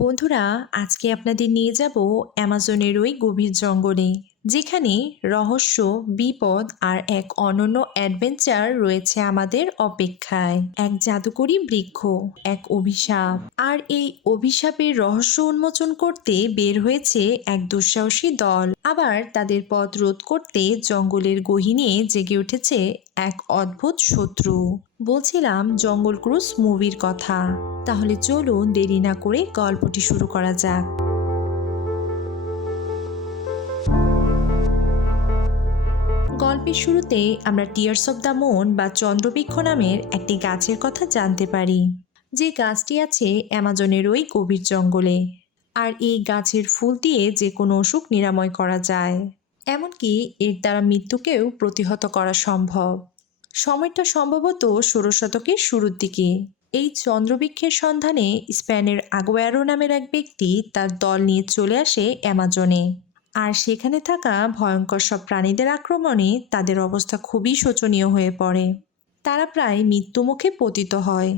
বন্ধুরা, আজকে আপনাদের নিয়ে যাব অ্যামাজনের ওই গভীর জঙ্গলে, যেখানে রহস্য, বিপদ আর এক অনন্য অ্যাডভেঞ্চার রয়েছে আমাদের অপেক্ষায়। এক জাদুকরী বৃক্ষ, এক অভিশাপ, আর এই অভিশাপের রহস্য উন্মোচন করতে বের হয়েছে এক দুঃসাহসী দল। আবার তাদের পথ রোধ করতে জঙ্গলের গহীনে জেগে উঠেছে এক অদ্ভুত শত্রু। বলছিলাম জঙ্গল ক্রুজ মুভির কথা। তাহলে চলুন দেরি না করে গল্পটি শুরু করা যাক। গল্পের শুরুতে আমরা টিয়ার্স অব দ্য মুন বা চন্দ্রবৃক্ষ নামের একটি গাছের কথা জানতে পারি, যে গাছটি আছে অ্যামাজনের ওই গভীর জঙ্গলে। আর এই গাছের ফুল দিয়ে যে কোনো অসুখ নিরাময় করা যায়, এমনকি এর দ্বারা মৃত্যুকেও প্রতিহত করা সম্ভব। সময়টা সম্ভবত ১৬ শতকের শুরুর দিকে। এই চন্দ্রবৃক্ষের সন্ধানে স্পেনের আগুয়েরো নামের এক ব্যক্তি তার দল নিয়ে চলে আসে অ্যামাজনে। আর সেখানে থাকা ভয়ঙ্কর সব প্রাণীদের আক্রমণে তাদের অবস্থা খুবই শোচনীয় হয়ে পড়ে। তারা প্রায় মৃত্যুমুখে পতিত হয়।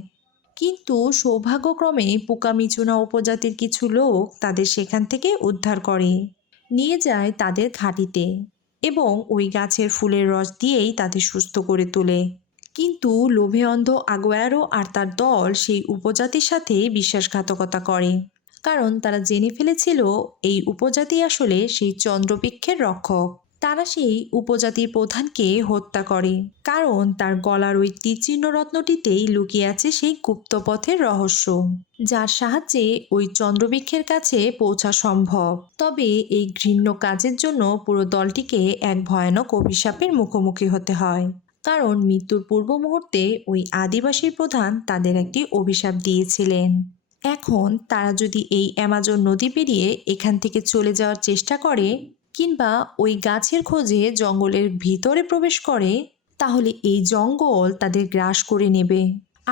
কিন্তু সৌভাগ্যক্রমে পোকামিচুনা উপজাতির কিছু লোক তাদের সেখান থেকে উদ্ধার করে নিয়ে যায় তাদের ঘাঁটিতে, এবং ওই গাছের ফুলের রস দিয়েই তাদের সুস্থ করে তোলে। কিন্তু লোভে অন্ধ আগুয়েরো আর তার দল সেই উপজাতির সাথে বিশ্বাসঘাতকতা করে, কারণ তারা জেনে ফেলেছিল এই উপজাতি আসলে সেই চন্দ্রবৃক্ষের রক্ষক। তারা সেই উপজাতির প্রধানকে হত্যা করে, কারণ তার গলার ওই তীরচিহ্ন রত্নটিতেই লুকিয়ে আছে সেই গুপ্তপথের রহস্য, যার সাহায্যে ওই চন্দ্রবৃক্ষের কাছে পৌঁছা সম্ভব। তবে এই ঘৃণ্য কাজের জন্য পুরো দলটিকে এক ভয়ানক অভিশাপের মুখোমুখি হতে হয়, কারণ মৃত্যুর পূর্ব মুহূর্তে ওই আদিবাসী প্রধান তাদের একটি অভিশাপ দিয়েছিলেন। এখন তারা যদি এই অ্যামাজন নদী পেরিয়ে এখান থেকে চলে যাওয়ার চেষ্টা করে, কিংবা ওই গাছের খোঁজে জঙ্গলের ভিতরে প্রবেশ করে, তাহলে এই জঙ্গল তাদের গ্রাস করে নেবে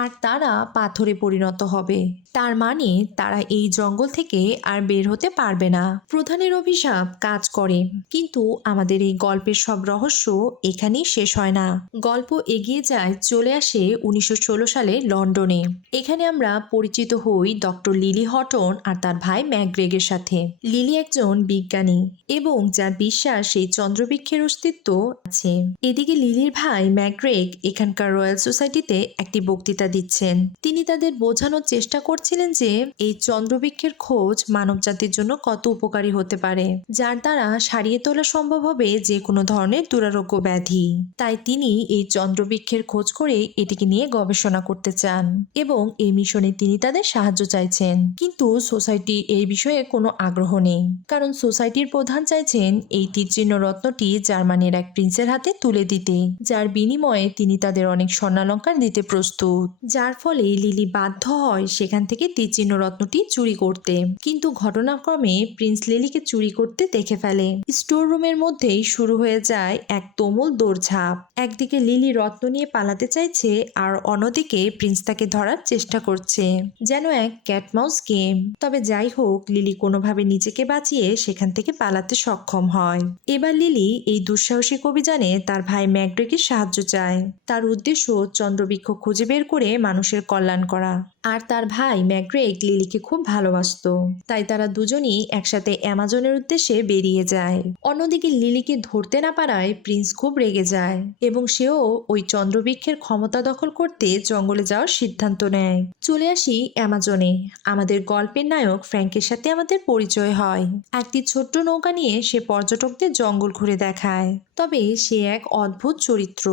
আর তারা পাথরে পরিণত হবে। তার মানে তারা এই জঙ্গল থেকে আর বের হতে পারবে না। প্রধানের অভিশাপ কাজ করে, কিন্তু আমাদের এই গল্পের সব রহস্য এখানেই শেষ হয় না। গল্প এগিয়ে যায়, চলে আসে ১৯১৬ সালে লন্ডনে। এখানে আমরা পরিচিত হই ডক্টর লিলি হটন আর তার ভাই ম্যাকগ্রেগের সাথে। লিলি একজন বিজ্ঞানী, এবং যার বিশ্বাস সেই চন্দ্রবৃক্ষের অস্তিত্ব আছে। এদিকে লিলির ভাই ম্যাকগ্রেগ এখানকার রয়্যাল সোসাইটিতে একটি বক্তৃতা দিচ্ছেন। তিনি তাদের বোঝানোর চেষ্টা করছিলেন যে এই চন্দ্রবৃক্ষের খোঁজ মানবজাতির জন্য কত উপকারী হতে পারে, যার দ্বারা সারিয়ে তোলা সম্ভব হবে যে কোনো ধরনের দুরারোগ্য ব্যাধি। তাই তিনি এই চন্দ্রবৃক্ষের খোঁজ করে এটিকে নিয়ে গবেষণা করতে চান, এবং এই মিশনে তিনি তাদের সাহায্য চাইছেন। কিন্তু সোসাইটি এই বিষয়ে কোনো আগ্রহ নেই, কারণ সোসাইটির প্রধান চাইছেন এই তীরচিহ্ন রত্নটি জার্মানির এক প্রিন্সের হাতে তুলে দিতে, যার বিনিময়ে তিনি তাদের অনেক স্বর্ণালঙ্কার দিতে প্রস্তুত। যার ফলে লিলি বাধ্য হয় সেখান থেকে তীরচিহ্ন রত্নটি চুরি করতে। কিন্তু ঘটনাক্রমে প্রিন্স লিলিকে চুরি করতে দেখে ফেলে। স্টোর রুমের মধ্যেই শুরু হয়ে যায় এক তুমুল দৌড়ঝাঁপ। একদিকে লিলি রত্ন নিয়ে পালাতে চাইছে, আর অন্যদিকে প্রিন্স তাকে ধরার চেষ্টা করছে, যেন এক ক্যাট মাউস গেম। তবে যাই হোক, লিলি কোনোভাবে নিজেকে বাঁচিয়ে সেখান থেকে পালাতে সক্ষম হয়। এবার লিলি এই দুঃসাহসিক অভিযানে তার ভাই ম্যাকগ্রেগের সাহায্য চায়। তার উদ্দেশ্য চন্দ্রবৃক্ষ খুঁজে বের করে মানুষের কল্যাণ করা। আর তার ভাই ম্যাকগ্রেগ লিলিকে খুব ভালোবাসতো, তাই তারা দুজনই একসাথে অ্যামাজনের উদ্দেশ্যে বেরিয়ে যায়। অন্যদিকে লিলিকে ধরতে না পারায় প্রিন্স খুব রেগে যায়, এবং সেও ওই চন্দ্রবৃক্ষের ক্ষমতা দখল করতে জঙ্গলে যাওয়ার সিদ্ধান্ত নেয়। চলে আসি অ্যামাজনে। আমাদের গল্পের নায়ক ফ্র্যাঙ্কের সাথে আমাদের পরিচয় হয়। একটি ছোট্ট নৌকা নিয়ে সে পর্যটকদের জঙ্গল ঘুরে দেখায়। তবে সে এক অদ্ভুত চরিত্র,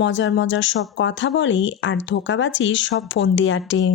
মজার মজার সব কথা বলে আর ধোঁকাবাজির সব ফন্দি আটে।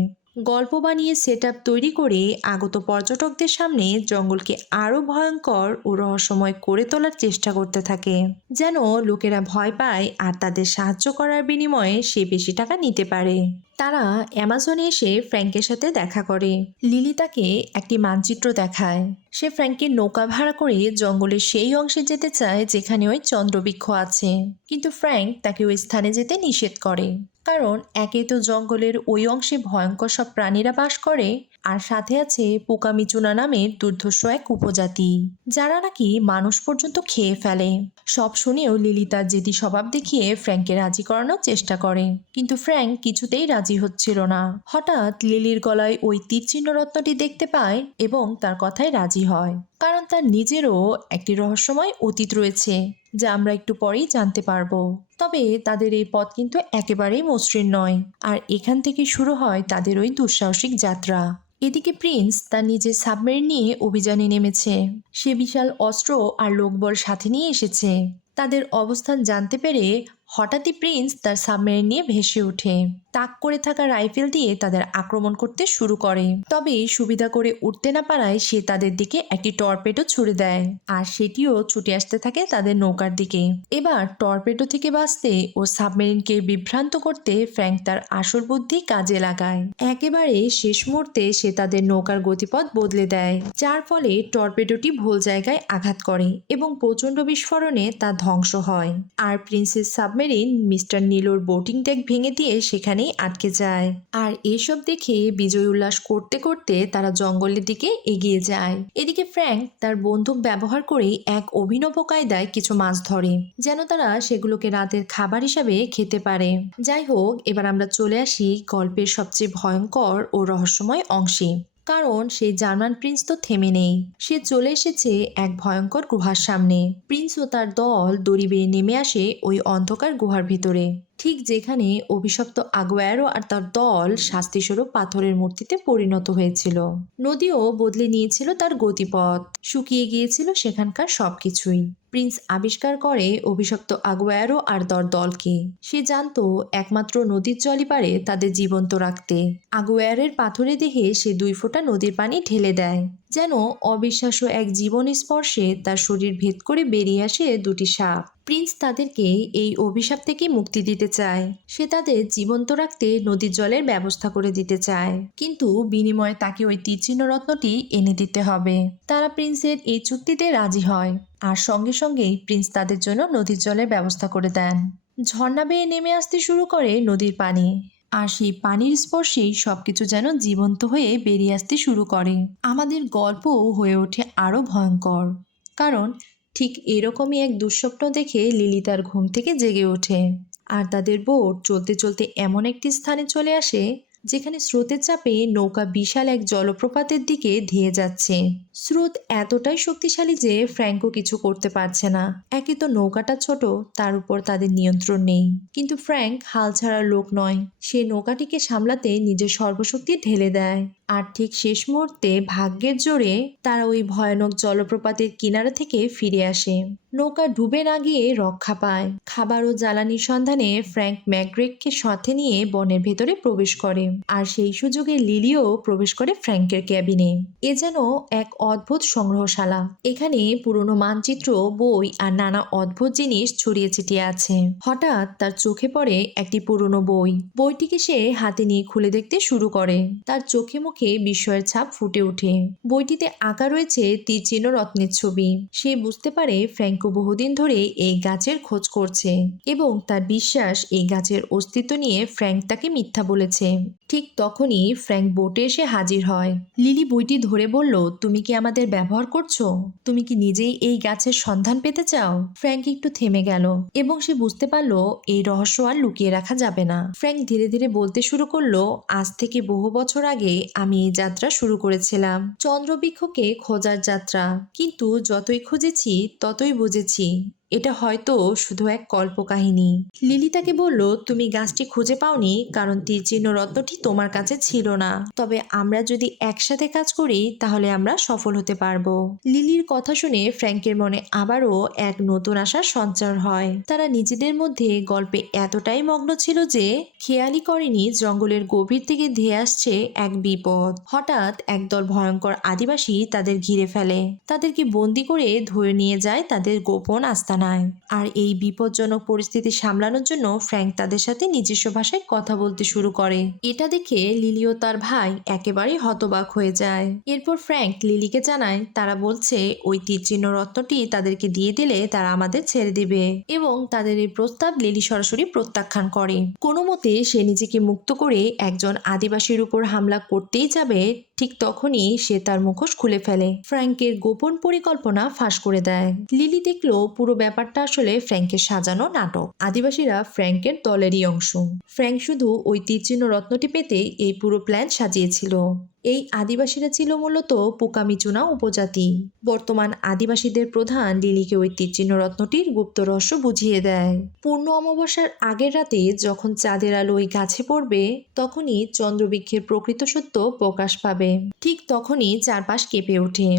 গল্প বানিয়ে সেটআপ তৈরি করে আগত পর্যটকদের সামনে জঙ্গলকে আরও ভয়ঙ্কর ও রহস্যময় করে তোলার চেষ্টা করতে থাকে, যেন লোকেরা ভয় পায় আর তাদের সাহায্য করার বিনিময়ে সে বেশি টাকা নিতে পারে। তারা অ্যামাজনে এসে ফ্র্যাঙ্কের সাথে দেখা করে। লিলি তাকে একটি মানচিত্র দেখায়। সে ফ্র্যাঙ্কের নৌকা ভাড়া করে জঙ্গলের সেই অংশে যেতে চায় যেখানে ওই চন্দ্রবৃক্ষ আছে, কিন্তু ফ্র্যাঙ্ক তাকে ওই স্থানে যেতে নিষেধ করে, কারণ একে তো জঙ্গলের ওই অংশে ভয়ঙ্কর সব প্রাণীরা বাস করে, আর সাথে আছে পোকামিচুনা নামের দুর্ধর্ষ এক উপজাতি, যারা নাকি মানুষ পর্যন্ত খেয়ে ফেলে। সব শুনেও লিলি তার জেদি স্বভাব দেখিয়ে ফ্র্যাঙ্ককে রাজি করানোর চেষ্টা করে, কিন্তু ফ্র্যাঙ্ক কিছুতেই রাজি হচ্ছিল না। হঠাৎ লিলির গলায় ওই তীরচিহ্ন রত্নটি দেখতে পায় এবং তার কথায় রাজি হয়, কারণ তার নিজেরও একটি রহস্যময় অতীত রয়েছে, যা আমরা একটু পরেই জানতে পারবো। তবে তাদের এই পথ কিন্তু একেবারেই মসৃণ নয়, আর এখান থেকে শুরু হয় তাদের ওই দুঃসাহসিক যাত্রা। এদিকে প্রিন্স তার নিজের সাবমেরিন নিয়ে অভিযানে নেমেছে। সে বিশাল অস্ত্র আর লোকবল সাথে নিয়ে এসেছে। তাদের অবস্থান জানতে পেরে হঠাৎই প্রিন্স তার সাবমেরিন নিয়ে ভেসে ওঠে। তাক করে থাকা রাইফেল দিয়ে তাদের আক্রমণ করতে শুরু করে। তবে সুবিধা করে উঠতে না পারায় সে তাদের দিকে একটি টর্পেডো ছুড়ে দেয়, আর সেটিও ছুটে আসতে থাকে তাদের নৌকার দিকে। এবার টর্পেডো থেকে বাঁচতে ও সাবমেরিনকে বিভ্রান্ত করতে ফ্র্যাঙ্ক তার আসল বুদ্ধি কাজে লাগায়। একেবারে শেষ মুহূর্তে সে তাদের নৌকার গতিপথ বদলে দেয়, যার ফলে টর্পেডোটি ভুল জায়গায় আঘাত করে এবং প্রচণ্ড বিস্ফোরণে তা ধ্বংস হয়। আর প্রিন্সেস সাবমেরিন মিস্টার নীলোর বোটিং ডেক ভেঙে দিয়ে সেখানেই আটকে যায়। আর এসব দেখে বিজয় উল্লাস করতে করতে তারা জঙ্গলের দিকে এগিয়ে যায়। এদিকে ফ্র্যাঙ্ক তার বন্দুক ব্যবহার করে এক অভিনব কায়দায় কিছু মাছ ধরে, যেন তারা সেগুলোকে রাতের খাবার হিসাবে খেতে পারে। যাই হোক, এবার আমরা চলে আসি গল্পের সবচেয়ে ভয়ঙ্কর ও রহস্যময় অংশে। কারণ সেই জার্মান প্রিন্স তো থেমে নেই, সে চলে এসেছে এক ভয়ঙ্কর গুহার সামনে। প্রিন্স ও তার দল দড়ি বেয়ে নেমে আসে ওই অন্ধকার গুহার ভিতরে, ঠিক যেখানে অভিশপ্ত আগুয়ারো আর তার দল শাস্তিস্বরূপ পাথরের মূর্তিতে পরিণত হয়েছিল। নদীও বদলে নিয়েছিল তার গতিপথ, শুকিয়ে গিয়েছিল সেখানকার সবকিছুই। প্রিন্স আবিষ্কার করে অভিশপ্ত আগুয়ারো আর তার দলকে। সে জানতো একমাত্র নদীর জলই পারে তাদের জীবন্ত রাখতে। আগুয়ারের পাথরে দেহে সে 2 ফোঁটা নদীর পানি ঢেলে দেয়, যেন অবিশ্বাস্য এক জীবন স্পর্শে তার শরীর ভেদ করে বেরিয়ে আসে 2টি সাপ। প্রিন্স তাদেরকে এই অভিশাপ থেকে মুক্তি দিতে চায়। সে তাদের জীবন্ত রাখতে নদীর জলের ব্যবস্থা করে দিতে চায়, কিন্তু বিনিময়ে তাকে ওই তীরচিহ্ন রত্নটি এনে দিতে হবে। তারা প্রিন্সের এই চুক্তিতে রাজি হয়, আর সঙ্গে সঙ্গেই প্রিন্স তাদের জন্য নদীর জলের ব্যবস্থা করে দেন। ঝর্ণা বেয়ে নেমে আসতে শুরু করে নদীর পানি, আর সেই পানির স্পর্শেই সবকিছু যেন জীবন্ত হয়ে বেরিয়ে আসতে শুরু করে। আমাদের গল্পও হয়ে ওঠে আরও ভয়ঙ্কর, কারণ ঠিক এরকমই এক দুঃস্বপ্ন দেখে লিলি তার ঘুম থেকে জেগে ওঠে। আর তাদের বোট চলতে চলতে এমন একটি স্থানে চলে আসে যেখানে স্রোতের চাপে নৌকা বিশাল এক জলপ্রপাতের দিকে ধেয়ে যাচ্ছে। স্রোত এতটাই শক্তিশালী যে ফ্র্যাঙ্কও কিছু করতে পারছে না। একে তো নৌকাটা ছোট, তার উপর তাদের নিয়ন্ত্রণ নেই। কিন্তু ফ্র্যাঙ্ক হাল ছাড়ার লোক নয়, সে নৌকাটিকে সামলাতে নিজের সর্বশক্তি ঢেলে দেয়। আর ঠিক শেষ মুহূর্তে ভাগ্যের জোরে তারা ওই ভয়ানক জলপ্রপাতের কিনারা থেকে ফিরে আসে। নৌকা ডুবে না গিয়ে রক্ষা পায়। খাবার ও জ্বালানির সন্ধানে ফ্র্যাঙ্ক ম্যাকগ্রেগকে সাথে নিয়ে বনের ভেতরে প্রবেশ করে, আর সেই সুযোগে লিলিও প্রবেশ করে ফ্র্যাঙ্কের ক্যাবিনে। এ যেন এক অদ্ভুত সংগ্রহশালা। এখানে পুরনো মানচিত্র, বই আর নানা অদ্ভুত জিনিস ছড়িয়ে ছিটিয়ে আছে। হঠাৎ তার চোখে পড়ে একটি পুরনো বই। বইটিকে সে হাতে নিয়ে খুলে দেখতে শুরু করে। তার চোখে মুখে বিস্ময়ের ছাপ ফুটে ওঠে। বইটিতে আঁকা রয়েছে তীরচিহ্ন রত্নের ছবি। সে বুঝতে পারে ফ্র্যাঙ্কো বহুদিন ধরে এই গাছের খোঁজ করছে, এবং তার বিশ্বাস এই গাছের অস্তিত্ব নিয়ে ফ্র্যাঙ্ক তাকে মিথ্যা বলেছে। ঠিক তখনই ফ্র্যাঙ্ক বোটে এসে হাজির হয়। লিলি বইটি ধরে বলল, তুমি কি আমাদের ব্যবহার করছো? তুমি কি নিজেই এই গাছের সন্ধান পেতে চাও? ফ্র্যাঙ্ক একটু থেমে গেল, এবং সে বুঝতে পারলো এই রহস্য আর লুকিয়ে রাখা যাবে না। ফ্র্যাঙ্ক ধীরে ধীরে বলতে শুরু করলো, আজ থেকে বহু বছর আগে আমি এই যাত্রা শুরু করেছিলাম, চন্দ্রবৃক্ষকে খোঁজার যাত্রা। কিন্তু যতই খুঁজেছি ততই বুঝেছি এটা হয়তো শুধু এক কল্পকাহিনী। লিলি তাকে বলল, তুমি গাছটি খুঁজে পাওনি কারণ তীরচিহ্ন রত্নটি তোমার কাছে ছিল না। তবে আমরা যদি একসাথে কাজ করি তাহলে আমরা সফল হতে পারবো। লিলির কথা শুনে ফ্র্যাঙ্কের মনে আবারও এক নতুন আশার সঞ্চার হয়। তারা নিজেদের মধ্যে গল্পে এতটাই মগ্ন ছিল যে খেয়ালই করেনি জঙ্গলের গভীর থেকে ধেয়ে আসছে এক বিপদ। হঠাৎ একদল ভয়ঙ্কর আদিবাসী তাদের ঘিরে ফেলে, তাদেরকে বন্দি করে ধরে নিয়ে যায় তাদের গোপন আস্তানায়। আর এই বিপজ্জনক পরিস্থিতি সামলানোর জন্য ফ্র্যাঙ্ক তাদের সাথে নিজস্ব ভাষায় কথা বলতে শুরু করে। এটা দেখে লিলি ও তার ভাই একেবারেই হতবাক হয়ে যায়। এরপর ফ্র্যাঙ্ক লিলিকে জানায়, তারা বলছে ওই তীরচিহ্ন রত্নটি তাদেরকে দিয়ে দিলে তারা আমাদের ছেড়ে দিবে, এবং তাদের এই প্রস্তাব লিলি সরাসরি প্রত্যাখ্যান করে। কোনো মতে সে নিজেকে মুক্ত করে একজন আদিবাসীর উপর হামলা করতেই যাবে, ঠিক তখনই সে তার মুখোশ খুলে ফেলে, ফ্র্যাঙ্কের গোপন পরিকল্পনা ফাঁস করে দেয়। লিলি দেখলো পুরো ব্যাপারটা আসলে ফ্র্যাঙ্কের সাজানো নাটক। আদিবাসীরা ফ্র্যাঙ্কের দলেরই অংশ। ফ্র্যাঙ্ক শুধু ওই তীরচিহ্ন রত্নটি পেতে এই পুরো প্ল্যান সাজিয়েছিল। এই আদিবাসীরা ছিল মূলত পোকামিচুনা উপজাতি। বর্তমান আদিবাসীদের প্রধান লিলিকে ওই তীরচিহ্ন রত্নটির গুপ্ত রহস্য বুঝিয়ে দেয়। পূর্ণ অমাবস্যার আগের রাতে যখন চাঁদের আলো ওই গাছে পড়বে, তখনই চন্দ্রবৃক্ষের প্রকৃত সত্য প্রকাশ পাবে। ঠিক তখনই চারপাশ কেঁপে ওঠে।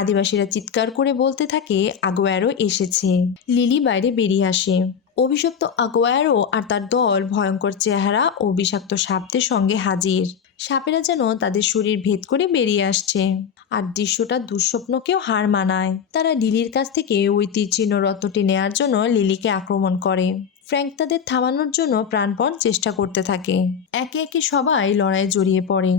আদিবাসীরা চিৎকার করে বলতে থাকে, আগুয়ারো এসেছে। লিলি বাইরে বেরিয়ে আসে। অভিশপ্ত আগুয়ারো আর তার দল ভয়ঙ্কর চেহারা ও বিষাক্ত সাপদের সঙ্গে হাজির। সাপেরা যেন তাদের শরীর ভেদ করে বেরিয়ে আসছে, আর দৃশ্যটা দুঃস্বপ্নকেও হার মানায়। তারা লিলির কাছ থেকে ওই তীরচিহ্ন রত্নটি নেয়ার জন্য লিলিকে আক্রমণ করে। ফ্র্যাঙ্ক তাদের থামানোর জন্য প্রাণপণ চেষ্টা করতে থাকে। একে একে সবাই লড়াইয়ে জড়িয়ে পড়ে।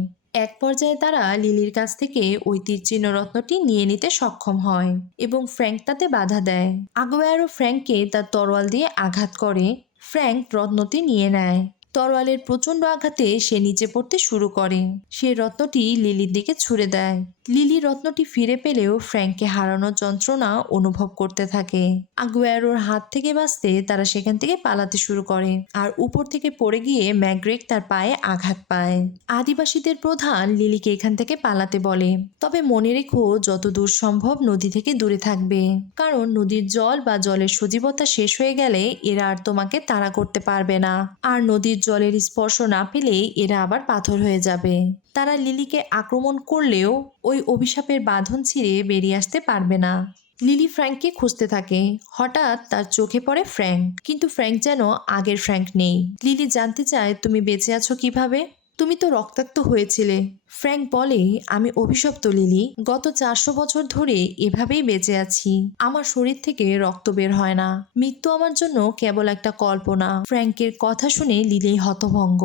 এক পর্যায়ে তারা লিলির কাছ থেকে ওই তীরচিহ্ন রত্নটি নিয়ে নিতে সক্ষম হয় এবং ফ্র্যাঙ্ক তাতে বাধা দেয়। আগুয়ারো ফ্র্যাঙ্ককে তার তরোয়াল দিয়ে আঘাত করে। ফ্র্যাঙ্ক রত্নটি নিয়ে নেয়। তরোয়ালের প্রচণ্ড আঘাতে সে নিচে পড়তে শুরু করে। সে রত্নটি লিলির দিকে ছুঁড়ে দেয়। লিলি রত্নটি ফিরে পেলেও ফ্র্যাঙ্ককে হারানোর যন্ত্রণা অনুভব করতে থাকে। আগুয়ারোর হাত থেকে বাঁচতে তারা সেখান থেকে পালাতে শুরু করে, আর উপর থেকে পড়ে গিয়ে ম্যাগ্রেক তার পায়ে আঘাত পায়। আদিবাসীদের প্রধান লিলিকে এখান থেকে পালাতে বলে, তবে মনে রেখো যত দূর সম্ভব নদী থেকে দূরে থাকবে, কারণ নদীর জল বা জলের সজীবতা শেষ হয়ে গেলে এরা আর তোমাকে তাড়া করতে পারবে না, আর নদীর জলের স্পর্শ না পেলে এরা আবার পাথর হয়ে যাবে। তারা লিলিকে আক্রমণ করলেও ওই অভিশাপের বাঁধন ছিঁড়ে বেরিয়ে আসতে পারবে না। লিলি ফ্র্যাঙ্ককে খুঁজতে থাকে। হঠাৎ তার চোখে পড়ে ফ্র্যাঙ্ক, কিন্তু ফ্র্যাঙ্ক যেন আগের ফ্র্যাঙ্ক নেই। লিলি জানতে চায়, তুমি বেঁচে আছো কিভাবে? তুমি তো রক্তাক্ত হয়েছিলে। ফ্র্যাঙ্ক বলে, আমি অভিশপ্ত লিলি। গত 400 বছর ধরে এভাবেই বেঁচে আছি। আমার শরীর থেকে রক্ত বের হয় না। মৃত্যু আমার জন্য কেবল একটা কল্পনা। ফ্র্যাঙ্কের কথা শুনে লিলি হতভম্ব।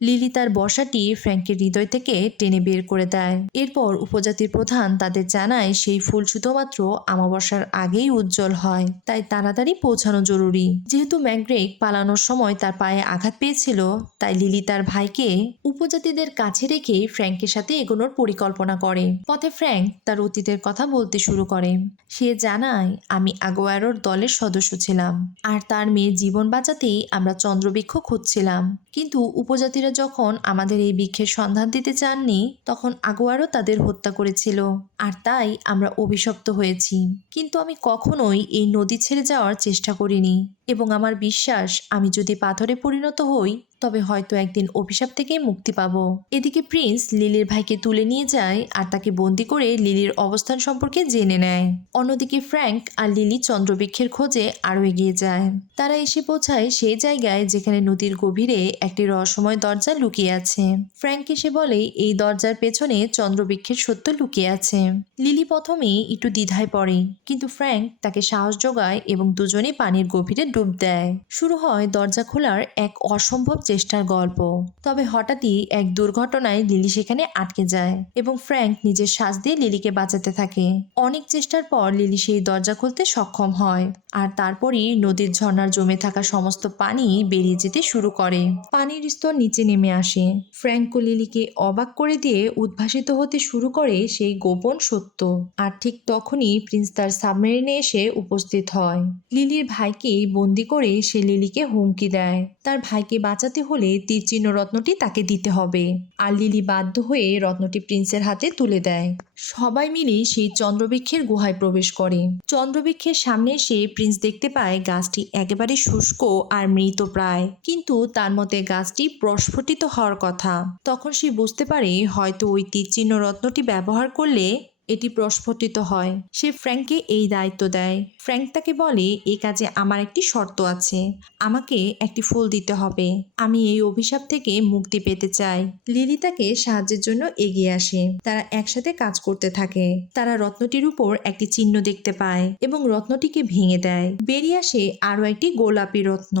লিলি তার বর্ষাটি ফ্র্যাঙ্কের হৃদয় থেকে টেনে বের করে দেয়। এরপর উপজাতির প্রধান তাদের জানায় সেই ফুল শুধুমাত্র অমাবস্যার আগেই উজ্জ্বল হয়, তাই তাড়াতাড়ি পৌঁছানো জরুরি। যেহেতু ম্যাগ্রেক পালানোর সময় তার পায়ে আঘাত পেয়েছিল, তাই লিলি তার ভাইকে উপজাতিদের কাছে রেখে ফ্র্যাঙ্কের সাথে এগোনোর পরিকল্পনা করে। পথে ফ্র্যাঙ্ক তার অতীতের কথা বলতে শুরু করে। সে জানায়, আমি আগুয়ারোর দলের সদস্য ছিলাম, আর তার মেয়ের জীবন বাঁচাতেই আমরা চন্দ্রবৃক্ষ খুঁজছিলাম। কিন্তু উপজাতিরা যখন আমাদের এই বৃক্ষের সন্ধান দিতে চাননি, তখন আগুয়ারো তাদের হত্যা করেছিল, আর তাই আমরা অভিশপ্ত হয়েছি। কিন্তু আমি কখনোই এই নদী ছেড়ে যাওয়ার চেষ্টা করিনি, এবং আমার বিশ্বাস আমি যদি পাথরে পরিণত হই, তবে হয়তো একদিন অভিশাপ থেকেই মুক্তি পাবো। এদিকে প্রিন্স লিলির ভাইকে তুলে নিয়ে যায় আর তাকে বন্দি করে লিলির অবস্থান সম্পর্কে জেনে নেয়। অন্যদিকে ফ্র্যাঙ্ক আর লিলি চন্দ্রবৃক্ষের খোঁজে আরও এগিয়ে যায়। তারা এসে পৌঁছায় সেই জায়গায় যেখানে নদীর গভীরে একটি রহস্যময় দরজা লুকিয়ে আছে। ফ্র্যাঙ্ক এসে বলে, এই দরজার পেছনে চন্দ্রবৃক্ষের সত্য লুকিয়ে আছে। লিলি প্রথমেই একটু দ্বিধায় পড়ে, কিন্তু ফ্র্যাঙ্ক তাকে সাহস যোগায় এবং দুজনেই পানির গভীরে ডুব দেয়। শুরু হয় দরজা খোলার এক অসম্ভব চেষ্টার গল্প। তবে হঠাৎই এক দুর্ঘটনায় লিলি সেখানে আটকে যায় এবং ফ্র্যাঙ্ক নিজের শ্বাস দিয়ে লিলিকে বাঁচাতে থাকে। অনেক চেষ্টার পর লিলি সেই দরজা খুলতে সক্ষম হয়, আর তারপরই নদীর ঝর্ণার জমে থাকা সমস্ত পানি বেরিয়ে যেতে শুরু করে। পানির স্তর নিচে নেমে আসে। ফ্র্যাঙ্ক ও লিলিকে অবাক করে দিয়ে উদ্ভাসিত হতে শুরু করে সেই গোপন সত্য। আর ঠিক তখনই প্রিন্স তার সাবমেরিনে এসে উপস্থিত হয়। লিলির ভাইকে বন্দি করে সে লিলিকে হুমকি দেয়, তার ভাইকে বাঁচাতে হলে তীরচিহ্ন রত্নটি তাকে দিতে হবে। আর লিলি বাধ্য হয়ে রত্নটি প্রিন্সের হাতে তুলে দেয়। সবাই মিলে সেই চন্দ্রবৃক্ষের গুহায় প্রবেশ করে। চন্দ্রবৃক্ষের সামনে এসে প্রিন্স দেখতে পায় গাছটি একেবারে শুষ্ক আর মৃত প্রায়, কিন্তু তার মতে গাছটি প্রস্ফুটিত হওয়ার কথা। তখন সে বুঝতে পারে হয়তো ওই তীরচিহ্ন রত্নটি ব্যবহার করলে এটি প্রস্ফুটিত হয়। সে ফ্র্যাঙ্ককে এই দায়িত্ব দেয়। ফ্র্যাঙ্ক তাকে বলে, এই কাজে আমার একটি শর্ত আছে, আমাকে একটি ফুল দিতে হবে। আমি এই অভিশাপ থেকে মুক্তি পেতে চাই। লিলি তাকে সাহায্যের জন্য এগিয়ে আসে। তারা একসাথে কাজ করতে থাকে। তারা রত্নটির উপর একটি চিহ্ন দেখতে পায় এবং রত্নটিকে ভেঙে দেয়। বেরিয়ে আসে আরও একটি গোলাপি রত্ন।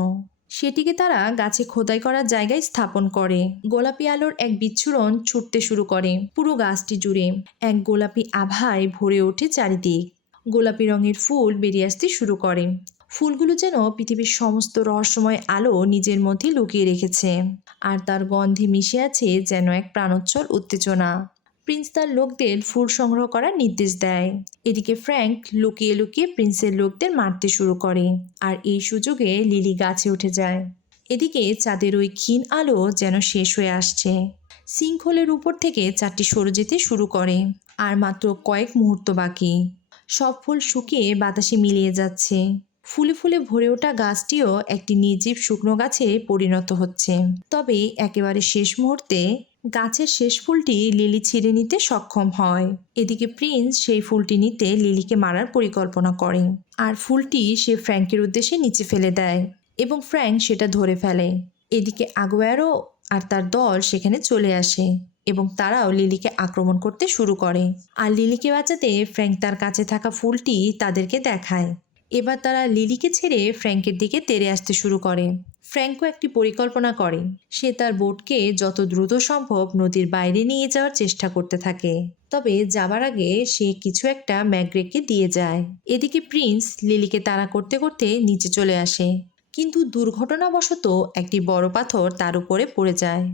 সেটিকে তারা গাছে খোদাই করার জায়গায় স্থাপন করে। গোলাপি আলোর এক বিচ্ছুরণ ছুটতে শুরু করে পুরো গাছটি জুড়ে। এক গোলাপি আভায় ভরে ওঠে চারিদিক। গোলাপি রঙের ফুল বেরিয়ে আসতে শুরু করে। ফুলগুলো যেন পৃথিবীর সমস্ত রহস্যময় আলো নিজের মধ্যে লুকিয়ে রেখেছে, আর তার গন্ধে মিশে আছে যেন এক প্রাণোচ্ছল উত্তেজনা। প্রিন্স তার লোকদের ফুল সংগ্রহ করার নির্দেশ দেয়। এদিকে ফ্র্যাঙ্ক লুকিয়ে লুকিয়ে প্রিন্সের লোকদের মারতে শুরু করে, আর এই সুযোগে লিলি গাছে উঠে যায়। এদিকে চাঁদের ওই ক্ষীণ আলো যেন শেষ হয়ে আসছে। সিঙ্কহোলের উপর থেকে চারটি সরে যেতে শুরু করে, আর মাত্র কয়েক মুহূর্ত বাকি। সব ফুল শুকিয়ে বাতাসে মিলিয়ে যাচ্ছে। ফুলে ফুলে ভরে ওঠা গাছটিও একটি নির্জীব শুকনো গাছে পরিণত হচ্ছে। তবে একেবারে শেষ মুহূর্তে গাছের শেষ ফুলটি লিলি ছিঁড়ে নিতে সক্ষম হয়। এদিকে প্রিন্স সেই ফুলটি নিতে লিলিকে মারার পরিকল্পনা করে, আর ফুলটি সে ফ্র্যাঙ্কের উদ্দেশ্যে নিচে ফেলে দেয় এবং ফ্র্যাঙ্ক সেটা ধরে ফেলে। এদিকে আগুয়ারো আর তার দল সেখানে চলে আসে এবং তারাও লিলিকে আক্রমণ করতে শুরু করে। আর লিলিকে বাঁচাতে ফ্র্যাঙ্ক তার কাছে থাকা ফুলটি তাদেরকে দেখায়। এবার তারা লিলিকে ছেড়ে ফ্র্যাঙ্কের দিকে তেড়ে আসতে শুরু করে। ফ্র্যাঙ্কও একটি পরিকল্পনা করে। সে তার বোটকে যত দ্রুত সম্ভব নদীর বাইরে নিয়ে যাওয়ার চেষ্টা করতে থাকে। তবে যাবার আগে সে কিছু একটা ম্যাগ্রেককে দিয়ে যায়। এদিকে প্রিন্স লিলিকে তাড়া করতে করতে নিচে চলে আসে, কিন্তু দুর্ঘটনাবশত একটি বড় পাথর তার উপরে পড়ে যায়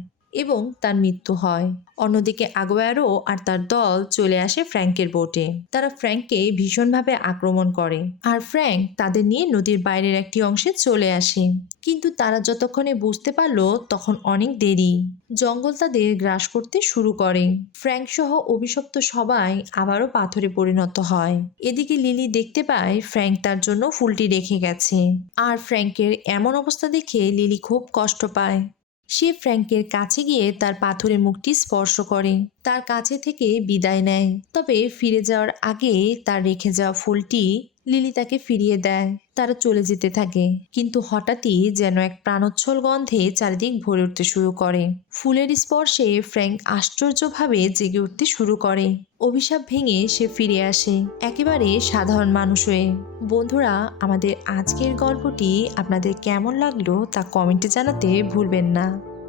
এবং তার মৃত্যু হয়। অন্যদিকে আগুয়ারো আর তার দল চলে আসে ফ্র্যাঙ্কের বোটে। তারা ফ্র্যাঙ্ককে ভীষণভাবে আক্রমণ করে, আর ফ্র্যাঙ্ক তাদের নিয়ে নদীর বাইরের একটি অংশে চলে আসে। কিন্তু তারা যতক্ষণে বুঝতে পারলো তখন অনেক দেরি। জঙ্গল তাদের গ্রাস করতে শুরু করে। ফ্র্যাঙ্ক সহ অভিশপ্ত সবাই আবারও পাথরে পরিণত হয়। এদিকে লিলি দেখতে পায় ফ্র্যাঙ্ক তার জন্য ফুলটি রেখে গেছে, আর ফ্র্যাঙ্কের এমন অবস্থা দেখে লিলি খুব কষ্ট পায়। সে ফ্র্যাঙ্কের কাছে গিয়ে তার পাথরের মুখটি স্পর্শ করে, তার কাছে থেকে বিদায় নেয়। তবে ফিরে যাওয়ার আগে তার রেখে যাওয়া ফুলটি লিলি তাকে ফিরিয়ে দেয়। তারা চলে যেতে থাকে, কিন্তু হঠাৎই যেন এক প্রাণোচ্ছল গন্ধে চারিদিক ভরে উঠতে শুরু করে। ফুলের স্পর্শে ফ্র্যাঙ্ক আশ্চর্যভাবে জেগে উঠতে শুরু করে। অভিশাপ ভেঙে সে ফিরে আসে একেবারে সাধারণ মানুষ হয়ে। বন্ধুরা, আমাদের আজকের গল্পটি আপনাদের কেমন লাগলো তা কমেন্টে জানাতে ভুলবেন না।